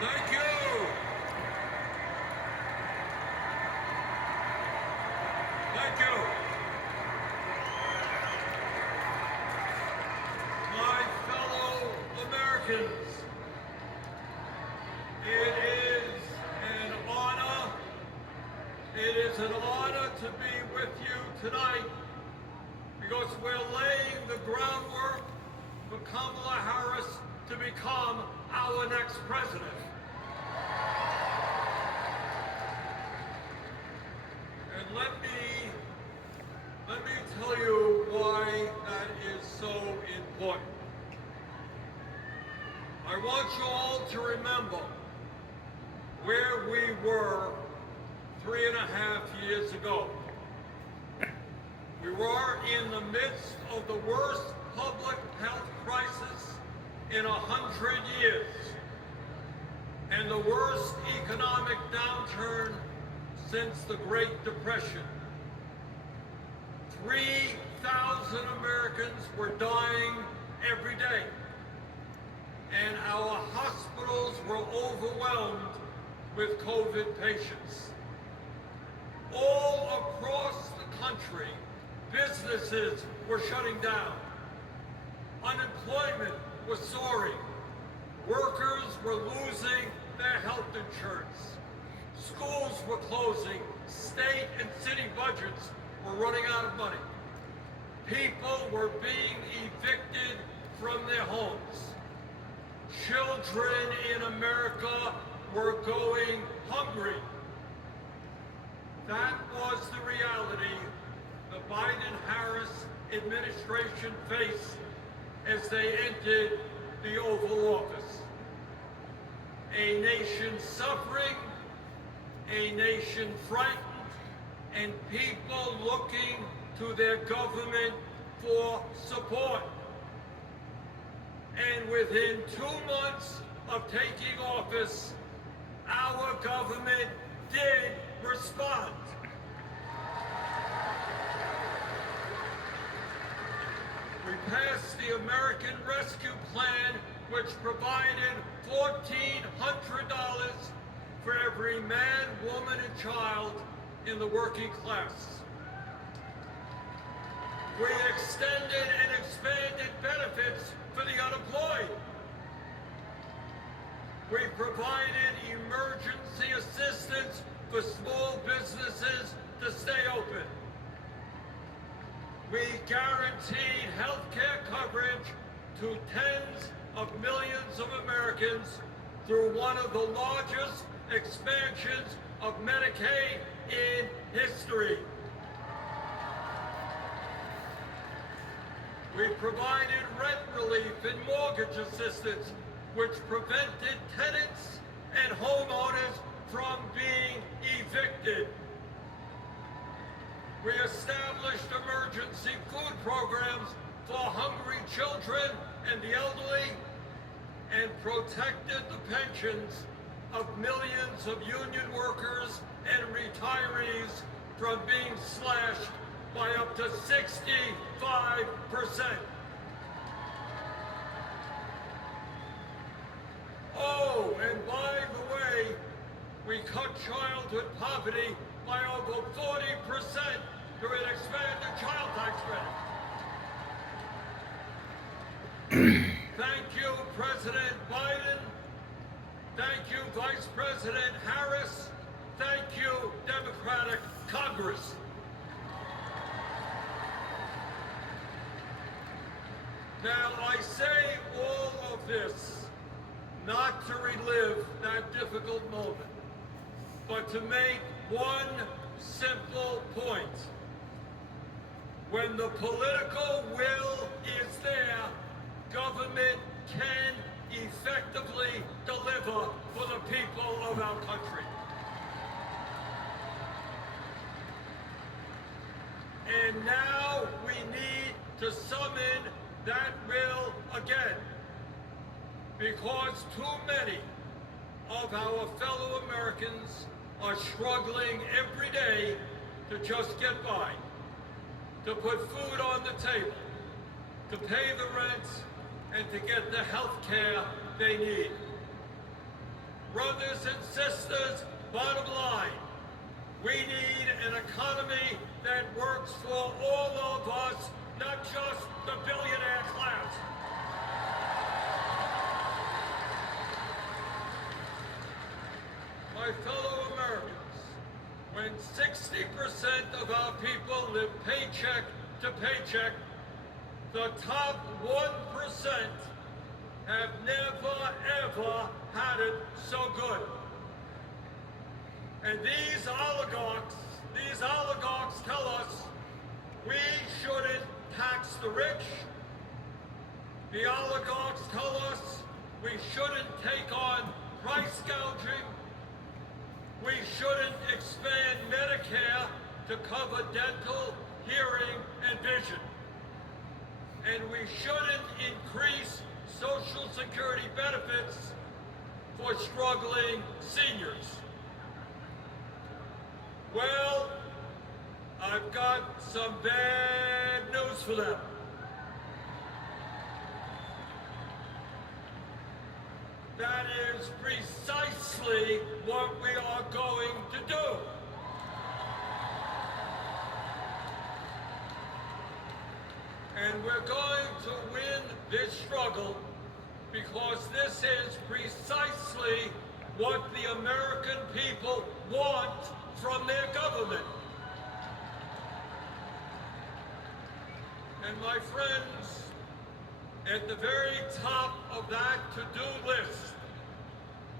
Thank you. Thank you. My fellow Americans, it is an honor to be with you tonight because we're laying the groundwork for Kamala Harris to become our next president. And let me tell you why that is so important. I want you all to remember where we were 3.5 years ago. We were in the midst of the worst public health crisis in 100 years and the worst economic downturn since the Great Depression. 3,000 Americans were dying every day, and our hospitals were overwhelmed with COVID patients. All across the country, businesses were shutting down. Unemployment was soaring. Workers were losing their health insurance. Schools were closing. State and city budgets were running out of money. People were being evicted from their homes. Children in America were going hungry. That was the reality the Biden-Harris administration faced as they entered the Oval Office. A nation suffering, a nation frightened, and people looking to their government for support. And within 2 months of taking office, our government did respond. We passed the American Rescue Plan, which provided $1,400 for every man, woman, and child in the working class. We extended and expanded benefits for the unemployed. We provided emergency assistance for small businesses to stay open. We guaranteed health care coverage to tens of millions of Americans through one of the largest expansions of Medicaid in history. We provided rent relief and mortgage assistance, which prevented tenants and homeowners from being evicted. We established emergency food programs for hungry children and the elderly, and protected the pensions of millions of union workers and retirees from being slashed by up to 65%. Oh, and by the way, we cut childhood poverty by over 40% through an expanded child tax credit. Thank you, President Biden. Thank you, Vice President Harris. Thank you, Democratic Congress. Now, I say all of this not to relive that difficult moment, but to make one simple point. When the political will is there, government can effectively deliver for the people of our country. And now we need to summon that will again, because too many of our fellow Americans are struggling every day to just get by, to put food on the table, to pay the rent, and to get the health care they need. Brothers and sisters, bottom line, we need an economy that works for all of us, not just the billionaire class. My fellow Americans, when 60% of our people live paycheck to paycheck, the top 1% have never, ever had it so good. And these oligarchs tell us we shouldn't tax the rich. The oligarchs tell us we shouldn't take on price gouging. We shouldn't expand Medicare to cover dental, hearing, and vision. And we shouldn't increase Social Security benefits for struggling seniors. Well, I've got some bad news for them. That is precisely what we are going to do. And we're going to win this struggle because this is precisely what the American people want from their government. And my friends, at the very top of that to-do list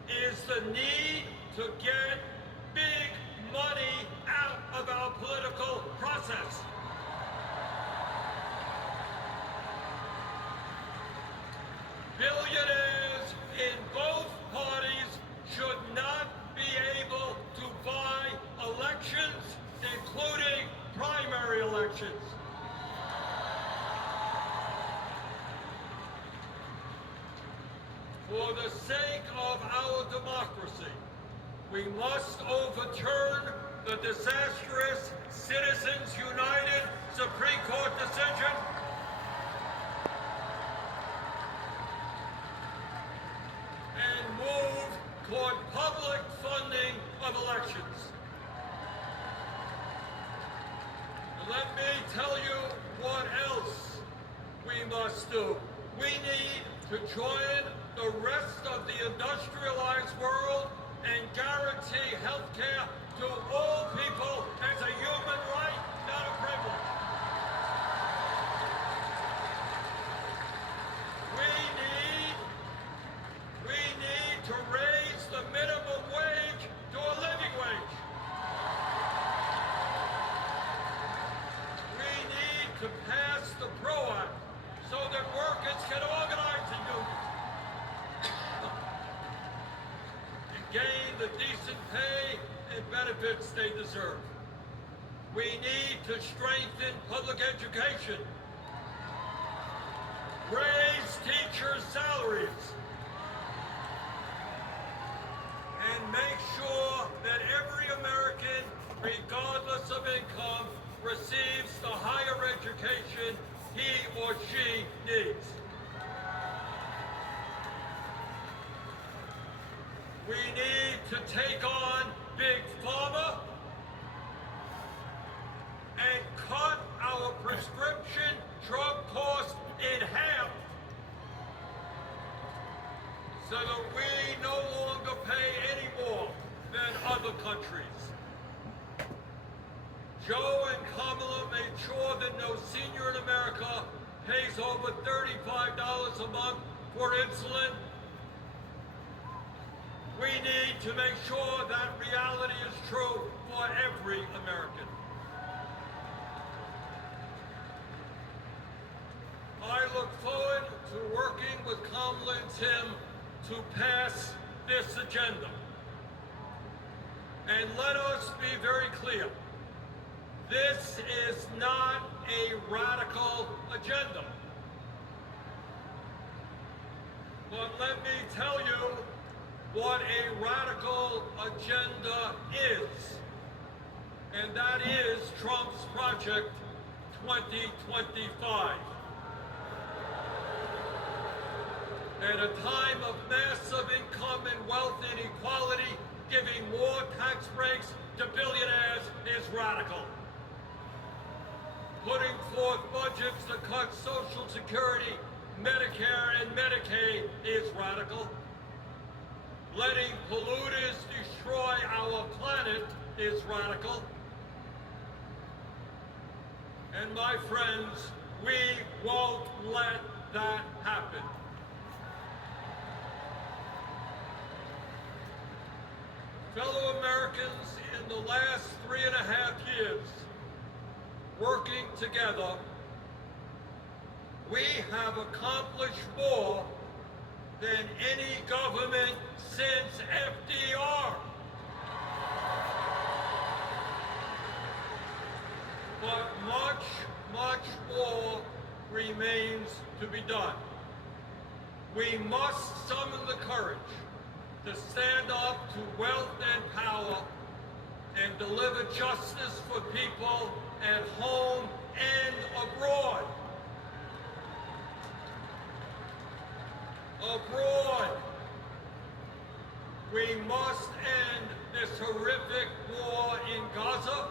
is the need to get big money out of our political process. Billionaires in both parties should not be able to buy elections, including primary elections. For the sake of our democracy, we must overturn the disastrous Citizens United Supreme Court decision and move toward public funding of elections. And let me tell you what else we must do. We need to join the rest of the industrialized world and guarantee health care to all people as a human right, not a privilege. We need to raise the minimum wage to a living wage. We need to pass the PRO Act so that workers can organize in unions and gain the decent pay and benefits they deserve. We need to strengthen public education, raise teachers' salaries, and make sure that every American, regardless of income, receives the higher education he or she needs. We need to take on Big Pharma and cut our prescription drug costs in half so that we no longer pay any more than other countries. Joe and Kamala made sure that no senior in America pays over $35 a month for insulin. We need to make sure that reality is true for every American. I look forward to working with Kamala and Tim to pass this agenda. And let us be very clear. This is not a radical agenda. But let me tell you what a radical agenda is. And that is Trump's Project 2025. At a time of massive income and wealth inequality, giving more tax breaks to billionaires is radical. Putting forth budgets to cut Social Security, Medicare, and Medicaid is radical. Letting polluters destroy our planet is radical. And my friends, we won't let that happen. Fellow Americans, in the last 3.5 years, working together, we have accomplished more than any government since FDR. But much, much more remains to be done. We must summon the courage to stand up to wealth and power and deliver justice for people at home and abroad. Abroad, we must end this horrific war in Gaza.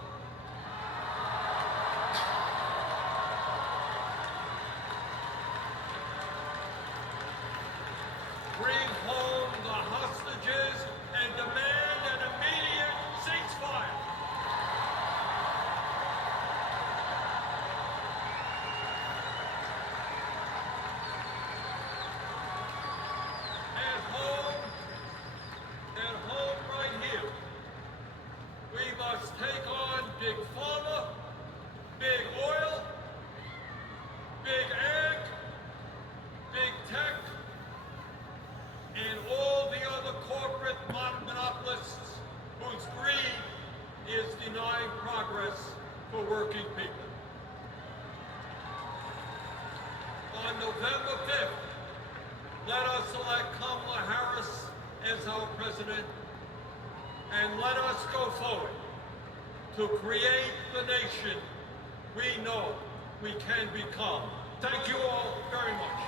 Bring home the hostages and demand an immediate ceasefire. At home right here, we must take on big pharma, big oil, big ag, big tech, and all the other corporate monopolists whose greed is denying progress for working people. On November 5th, let us elect Kamala Harris as our president, and let us go forward to create the nation we know we can become. Thank you all very much.